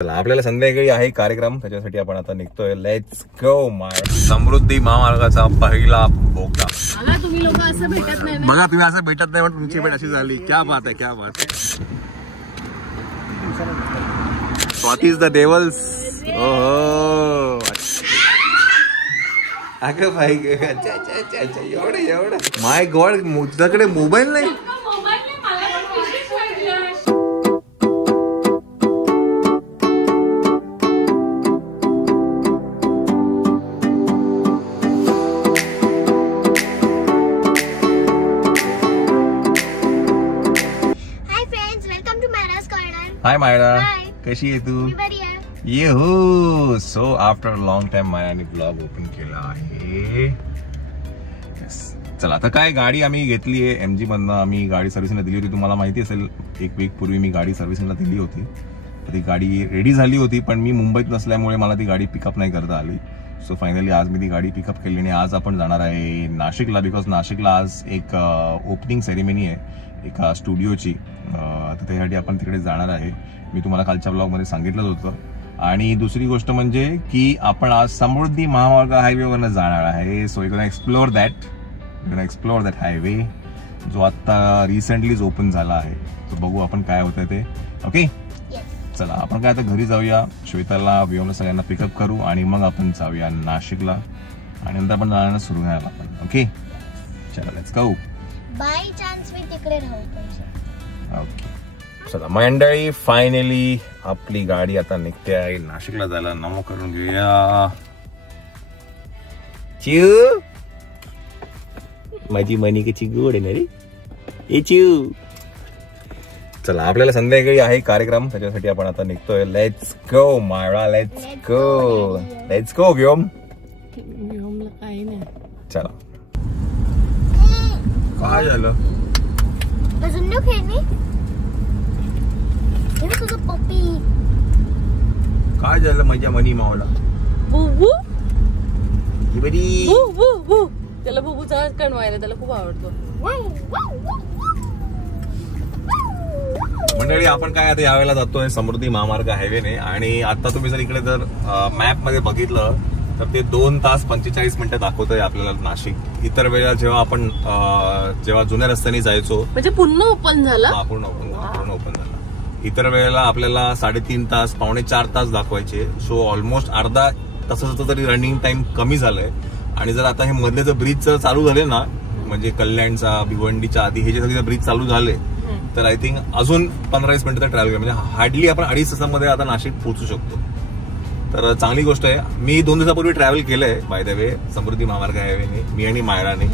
आपल्याला संध्याकाळी आहे कार्यक्रम, त्याच्यासाठी आपण आता निघतोय. लेट्स गो. माय समृद्धी महामार्गाचा पहिला बोगदा. तुम्ही लोक असं भेटत नाही, बघा तुम्ही असं भेटत नाही, पण तुमची भेट अशी झाली. क्या बात आहे, क्या बात आहे. What is the devils? ओहो अगं भाई, अच्छा अच्छा अच्छा अच्छा, एवढं एवढं. माय गॉड, तुझ्याकडे मोबाईल नाही? हाय मायरा, कशी आहे तू? ये हो. सो आफ्टर लॉंग टाइम मायाने ब्लॉग ओपन केला आहे. चला आता काय, गाडी आम्ही घेतली आहे MG मधनं. आम्ही गाडी सर्व्हिसिंगला दिली होती, तुम्हाला माहिती असेल एक वीक पूर्वी मी गाडी सर्व्हिसिंगला दिली होती. तर ती गाडी रेडी झाली होती, पण मी मुंबईत नसल्यामुळे मला ती गाडी पिकअप नाही करता आली. सो फायनली आज मी ती गाडी पिकअप केली आणि आज आपण जाणार आहे नाशिकला. बिकॉज नाशिकला आज एक ओपनिंग सेरेमनी आहे एका स्टुडिओची, तर त्यासाठी आपण तिकडे जाणार आहे. मी तुम्हाला कालच्या ब्लॉगमध्ये सांगितलंच होतं. आणि दुसरी गोष्ट म्हणजे की आपण आज समृद्धी महामार्ग हायवेवरनं जाणार आहे. So you can explore that highway, जो आता रिसेंटलीच ओपन झाला आहे. तर बघू आपण काय होतंय ते. ओके, चला आपण काय आता घरी जाऊया. श्वेताला, व्योमला सगळ्यांना पिकअप करू आणि मग आपण जाऊया नाशिकला आणि नंतर आपण जाणार सुरू घ्यायला आपण. ओके, चला लेट्स गो. बाय चान्स मी तिकडे राहू. ओके, चला मंडळी, फायनली आपली गाडी आता निघते आहे नाशिकला जायला. नाव करून घेऊया. चिऊ, माझी मनी कशी गोड आहे ना रे. ए चिऊ, चला आपल्याला संध्याकाळी आहे कार्यक्रम, त्याच्यासाठी आपण आता निघतोय. Let's go Myra, let's go Vyom. व्योमला काही नाही. चला. काय झालं? अजून न खेळणे. पप्पी काय झालं माझ्या मनी मावला? बुबू बरी बुबू, त्याला बुबूचा कणवायला त्याला खूप आवडतो. मंडळी आपण काय आता यावेळेला जातोय समृद्धी महामार्ग हायवेने. आणि आता तुम्ही जर इकडे जर मॅप मध्ये बघितलं तर ते 2 तास 45 मिनिटं दाखवतंय आपल्याला नाशिक. इतर वेळेला जेव्हा आपण जेव्हा जुन्या रस्त्याने जायचो, म्हणजे पूर्ण ओपन झाला. पूर्ण ओपन झाला. इतर वेळेला आपल्याला 3.5 तास, 3.25 तास दाखवायचे. सो ऑलमोस्ट अर्धा तासाचं तरी रनिंग टाइम कमी झालंय. आणि जर आता हे मधले जर ब्रिज जर चालू झाले ना, म्हणजे कल्याणचा, भिवंडीच्या आधी हे जे सगळे ब्रिज चालू झाले, तर आय थिंक अजून 15-20 मिनिटं ट्रॅव्हल म्हणजे हार्डली आपण 2.5 तासामध्ये आता नाशिक पोहोचू शकतो. तर चांगली गोष्ट आहे. मी 2 दिवसापूर्वी ट्रॅव्हल केलंय बाय द वे समृद्धी महामार्ग हायवेने, मी आणि मायराने.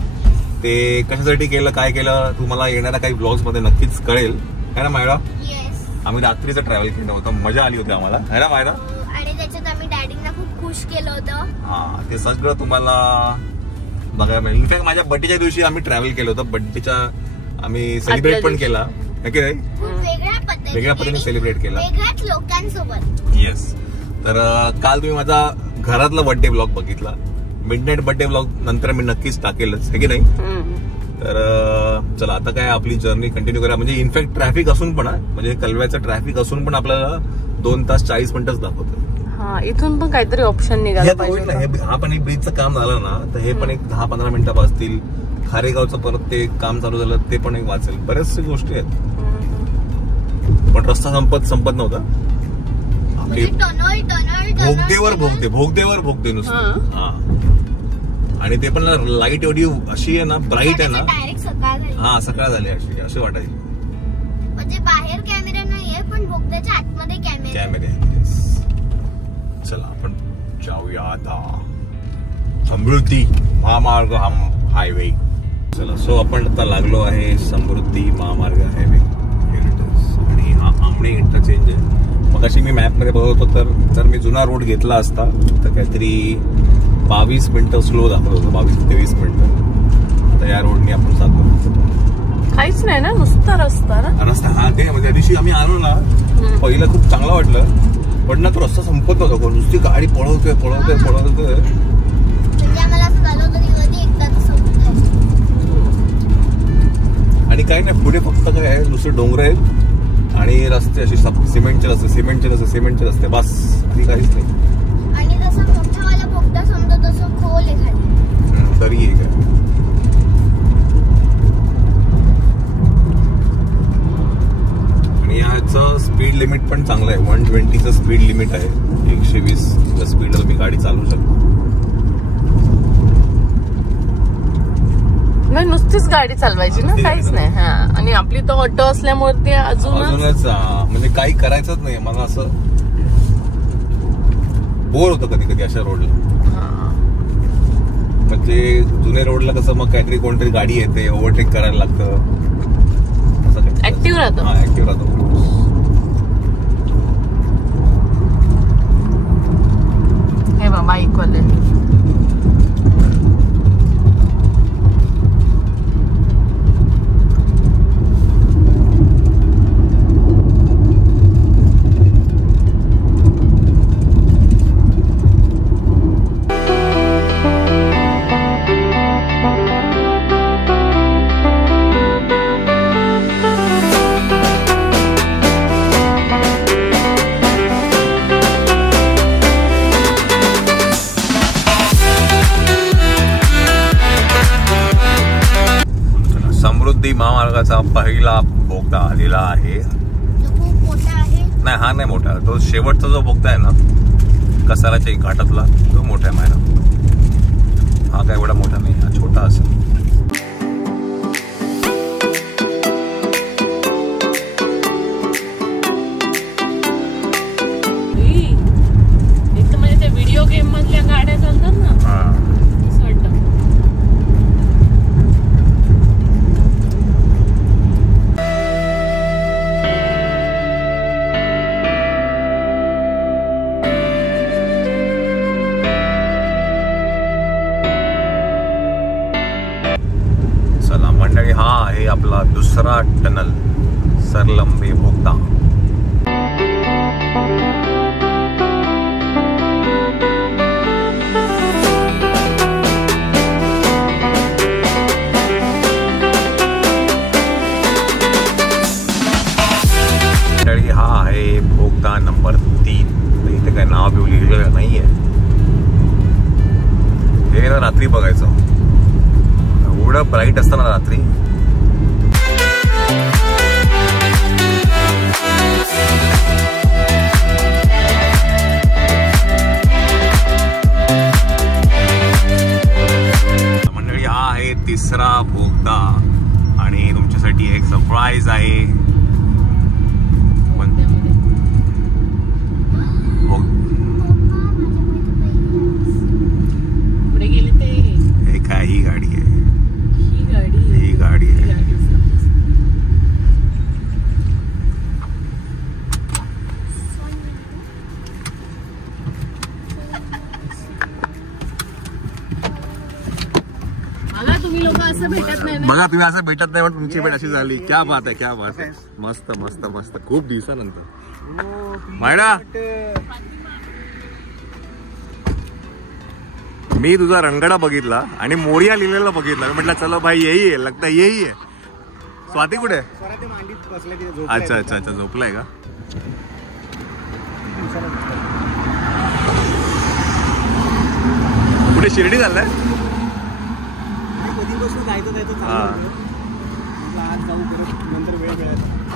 ते कशासाठी केलं, काय केलं, तुम्हाला येणाऱ्या काही ब्लॉग्स मध्ये नक्कीच कळेल. है ना मायरा? आम्ही रात्रीचं ट्रॅव्हल केलं होतं, मजा आली होती आम्हाला. है ना मायरा? आणि त्याच्यात आम्ही डॅडींना खूप खुश केलं होतं. हा, ते सगळं तुम्हाला बघायला मिळेल. इनफॅक्ट माझ्या बर्थडेच्या दिवशी आम्ही ट्रॅव्हल केलं होतं. बर्थडेच्या आम्ही सेलिब्रेट पण केला, नक्की नाही? वेगळ्या पद्धतीने सेलिब्रेट केला, वेगळ्याच लोकांसोबत. येस. तर काल तुम्ही माझा घरातला बर्थडे ब्लॉग बघितला. मिडनाईट बर्थडे ब्लॉग नंतर मी नक्कीच टाकेलच, है की नाही? तर चला आता काय आपली जर्नी कंटिन्यू करा. म्हणजे इनफॅक्ट ट्रॅफिक असून पण, म्हणजे कलव्याचं ट्रॅफिक असून पण आपल्याला 2 तास 40 मिनिटच दाखवतं. इथून पण काहीतरी ऑप्शन निघाला पाहिजे. हा पण एक ब्रिजचं काम झालं ना, तर हे पण एक 10-15 मिनिटं वाचतील. खारेगावचं परत ते काम चालू झालं, ते पण एक वाचेल. बऱ्याचशा गोष्टी आहेत. पण रस्ता संपत नव्हता. आपली भोगदेवर भोगदे नुसतं. हा, आणि ते पण लाईट एवढी अशी आहे ना, ब्राईट आहे ना. हा, सकाळ झाली अशी, असं वाटायची. म्हणजे बाहेर कॅमेरा नाहीये, पण भोगद्याच्या आतमध्ये कॅमेरे आहेत. चला आपण जाऊया आता समृद्धी महामार्ग हायवे. चला, सो आपण आता लागलो आहे समृद्धी महामार्ग हायवे. आणि हा आमणे इंटरचेंज आहे. मग अशी मी मॅप मध्ये बघत होतो, तर जर मी जुना रोड घेतला असता तर काहीतरी 22 मिनिटं स्लो दाखवत होतं, 22-23 मिनिटं. आता या रोडने आपण जातो. काहीच नाही ना, नुसता रस्ता. हा, ते म्हणजे त्या दिवशी आम्ही आलो ना, पहिलं खूप चांगलं वाटलं, पण ना तो रस्ता संपत होता. नुसती गाडी पळवतोय. आणि काही नाही, पुढे फक्त काय नुसतं डोंगर आहेत आणि रस्ते असे सिमेंटचे रस्ते बस, आणि काहीच नाही. आणि जसं मोठावाला बोगदा समजा तसं खोल आहे खाली. तरी एक आहे. आणि ह्याचं स्पीड लिमिट पण चांगलं आहे. 120चं स्पीड लिमिट आहे. 120 स्पीडवर मी गाडी चालवू शकतो. नाही नुसतीच गाडी चालवायची ना, काहीच नाही. हा, आणि आपली तो ऑटो असल्यामुळे ते अजूनच म्हणजे काही करायचंच नाही. मला असं बोर होतं कधी कधी अशा रोडला. म्हणजे जुन्या रोडला कसं मग काहीतरी कोणतरी गाडी येते, ओव्हरटेक करायला लागतं, ऍक्टिव्ह राहतो. हा, ऍक्टिव्ह राहतो. हे बा बाईक वाले महामार्गाचा पहिला बोगदा आलेला आहे. खूप मोठा आहे. नाही, हा नाही मोठा. तो शेवटचा जो बोगदा आहे ना कसाराच्या घाटातला, तो मोठा आहे माझा. हा काय एवढा मोठा नाही, हा छोटा असेल. एक म्हणजे ते व्हिडिओ गेम मधल्या गाड्या चालतात ना, असं वाटतं. मंडळी, हा आहे आपला दुसरा टनल, सरलंबे बोगदा. मंडळी, हा आहे बोगदा नंबर 3. इथे काय नाव बिव लिहिलेलं नाहीये. हे ना रात्री बघायचं, एवढं ब्राईट असतं ना रात्री. मंडळी, हा आहे तिसरा बोगदा आणि तुमच्यासाठी एक सरप्राईज आहे. पुढे गेले ते हे काय, ही गाडी आहे. ही गाडी आहे. मला तुम्ही लोक असं भेटत नाही ना. बघा, तुम्ही असं भेटत नाही पण तुमची भेट अशी झाली. क्या बात आहे, क्या बात आहे. मस्त मस्त मस्त, खूप दिवसानंतर. मायडा, मी तुझा रंगडा बघितला आणि मोरिया लिहिलेला बघितला. म्हटलं चलो भाई यही आहे, लगता यही आहे. स्वाती कुठे? अच्छा अच्छा अच्छा, झोपलाय का? कुठे शिर्डी चाललाय?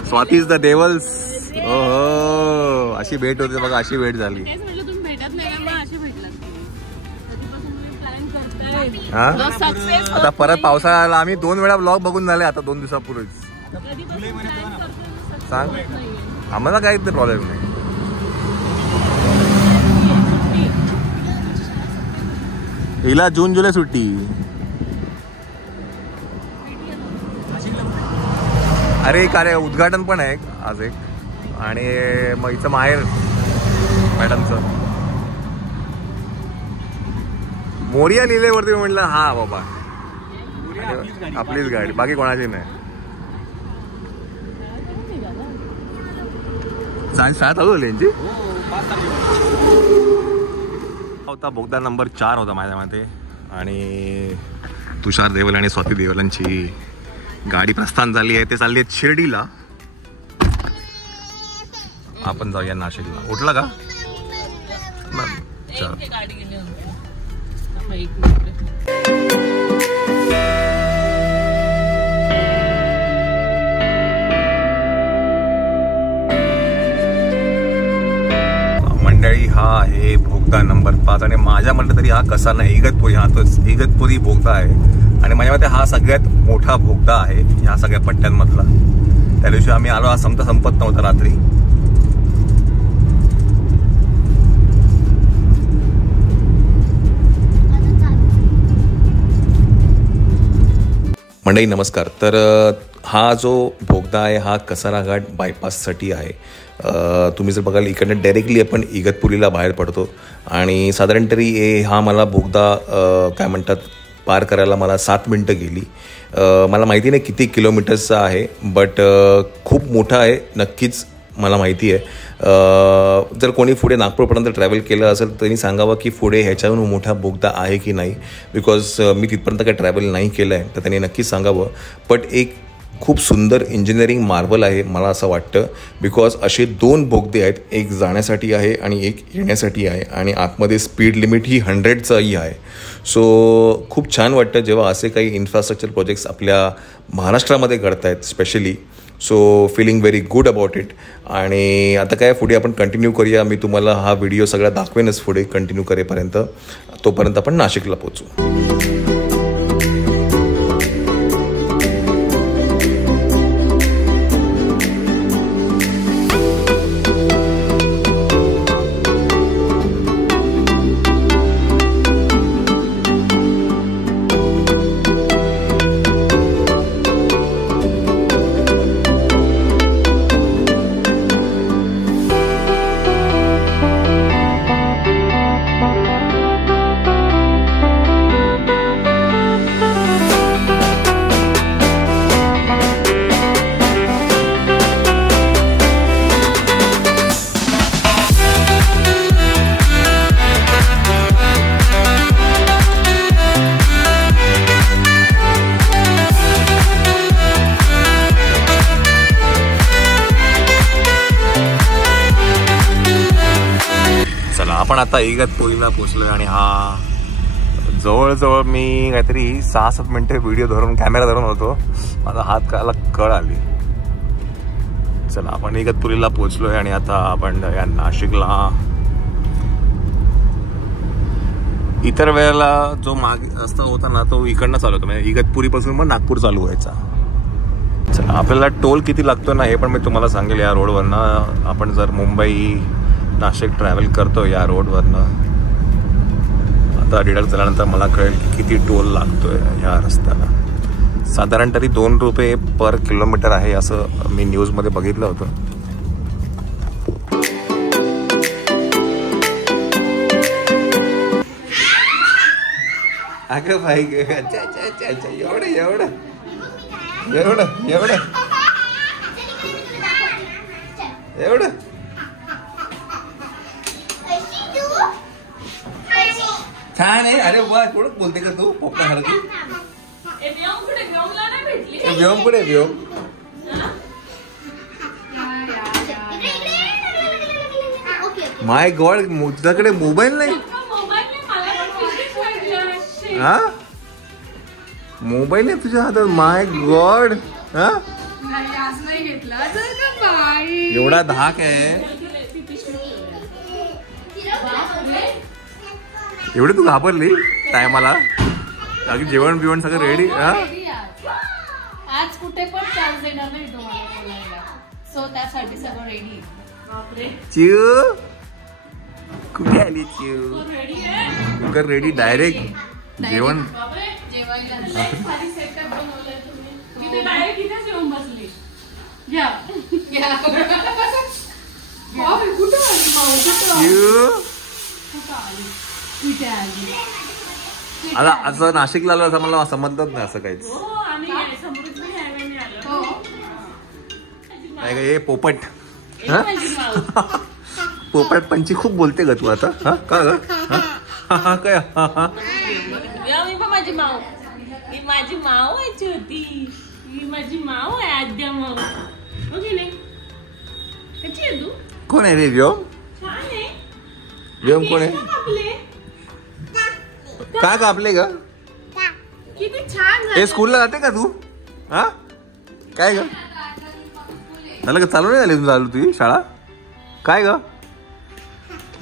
Swati is the devils. ओहो, अशी भेट होते बघा, अशी भेट झाली. आता परत पावसाळ्याला आम्ही 2 वेळा ब्लॉग बघून झाले आता 2 दिवसापूर्वीच. सांग, आम्हाला काहीच प्रॉब्लेम नाही. हिला जून जुलै सुट्टी. अरे कार्य उद्घाटन पण आहे आज एक, आणि मग इथं माहेर मॅडमचं. मोरिया लिहिल्यावरती म्हटलं हा बाबा आपलीच गाडी, बाकी कोणाची नाही. शाळा चालू झाली यांची. होता बोगदा नंबर 4 होता माझ्या मते. आणि तुषार देवल आणि स्वाती देवलांची गाडी प्रस्थान झाली आहे. ते चालली आहेत शिर्डीला. आपण जाऊया नाशिकला. उठला का? चल. गाडी गेली एक मिनिट. मंडळी हा आहे भोगदा नंबर 5 आणि माझ्या म्हटलं तरी हा कसा नाही इगतपुरी, हा तो इगतपुरी भोगदा आहे आणि माझ्या मते हा सगळ्यात मोठा भोगदा आहे ह्या सगळ्या पट्ट्यांमधला. त्या दिवशी आम्ही आलो, हा संपत नव्हता रात्री. मंडळी नमस्कार. तर हा जो भोगदा आहे हा कसारा घाट बायपाससाठी आहे. तुम्ही जर बघाल इकडनं डायरेक्टली आपण इगतपुरीला बाहेर पडतो आणि साधारण तरी हा मला भोगदा काय म्हणतात पार करायला मला 7 मिनटं गेली. मला माहिती नाही किती किलोमीटर्सचा आहे, बट खूप मोठा आहे नक्कीच मला माहिती आहे. जर कोणी पुढे नागपूरपर्यंत ट्रॅव्हल केलं असेल त्यांनी सांगावं की पुढे ह्याच्याहून मोठा बोगदा आहे की नाही, बिकॉज मी तिथपर्यंत काही ट्रॅव्हल नाही केलं आहे, तर त्यांनी नक्कीच सांगावं. बट एक खूप सुंदर इंजिनिअरिंग मार्वल आहे मला असं वाटतं, बिकॉज असे 2 बोगदे आहेत, एक जाण्यासाठी आहे आणि एक येण्यासाठी आहे आणि आतमध्ये स्पीड लिमिट ही 100ची आहे. सो खूप छान वाटतं जेव्हा असे काही इन्फ्रास्ट्रक्चर प्रोजेक्ट्स आपल्या महाराष्ट्रामध्ये घडत आहेत specially. So feeling very good about it. आणि आता काय पुढे आपण कंटिन्यू करूया. मी तुम्हाला हा व्हिडिओ सगळा दाखवेनच पुढे कंटिन्यू करेपर्यंत. तोपर्यंत आपण नाशिकला पोहोचू. आपण आता इगतपुरीला पोचलोय आणि हा जवळजवळ मी काहीतरी 6-7 मिनिटं व्हिडिओ धरून कॅमेरा धरून होतो. माझा हात काला कळ आली. चला आपण इगतपुरीला पोचलोय आणि आता आपण या नाशिकला. इतर वेळेला जो मागे रस्ता होता ना तो इकडनं चालू होता, म्हणजे इगतपुरी पासून मग नागपूर चालू व्हायचा. चला आपल्याला टोल किती लागतो ना हे पण मी तुम्हाला सांगेल. या रोडवरनं आपण जर मुंबई नाशिक ट्रॅव्हल करतो या रोडवरनं, आता डिटेल झाल्यानंतर मला कळेल की किती टोल लागतोय ह्या रस्त्याला. साधारण तरी 2 रुपये पर किलोमीटर आहे असं मी न्यूजमध्ये बघितलं होतं. अगं भाई एवढं छान आहे. अरे वा थोडं बोलते का तू पोपटासारखी. व्योम कुठे व्योम? माय गॉड तुझ्याकडे मोबाईल नाही? हा मोबाईल नाही तुझ्या हातात? माय गॉड. हा एवढा धाक आहे. एवढे तू घाबरली टायमाला? अगदी जेवण बिवण सगळं रेडी. आज कुठे पण चान्स देणार नाही तुम्हाला बोलायला, सो त्यासाठी सगळं रेडी. चिव कुठे आली? चिव रेडी डायरेक्ट जेवण जेवायला. आता असं नाशिकला आलं असं मला समजत नाही असं काहीच. हे पोपट पोपट पंची खूप बोलते ग तू आता. हा का ग? काय माझी माऊ, ही माझी माऊ व्हायची होती. ही माझी माऊ आहे आद्या माऊ. नाही कशी आहे तू? कोण आहे रे व्योम? व्योम कोण आहे? का कापले ग? किती छान हे स्कूलला जाते का तू? हा काय ग झालं का? चालू नाही झाली चालू तुझी शाळा? काय ग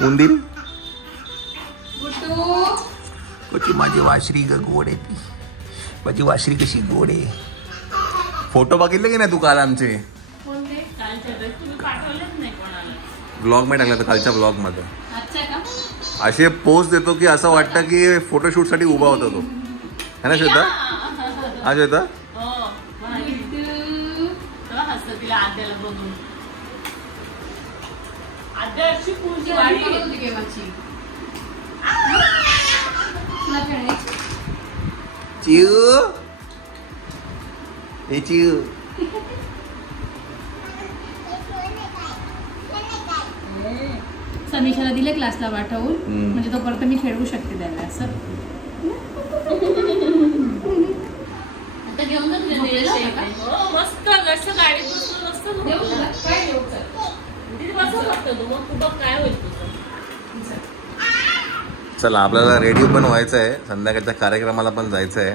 उंदीर? कशी माझी वासरी ग गोड आहे ती. माझी वासरी कशी गोड आहे. फोटो बघितले की नाही तू काल आमचे? ब्लॉग मध्ये टाकला तर कालच्या ब्लॉग मध्ये असे पोस्ट देतो की असं वाटतं की फोटोशूट साठी उभा होता तो है ना श्वेता? हा श्वेता तिला आद्याला बघून समीक्षाला दिले क्लासला पाठवून म्हणजे तो परत मी खेळवू शकते त्याला असं. आता घेऊन मस्त गाडीत बसून मस्त काय होईल तुझं. चला आपल्याला रेडी पण व्हायचं आहे. संध्याकाळच्या कार्यक्रमाला पण जायचं आहे.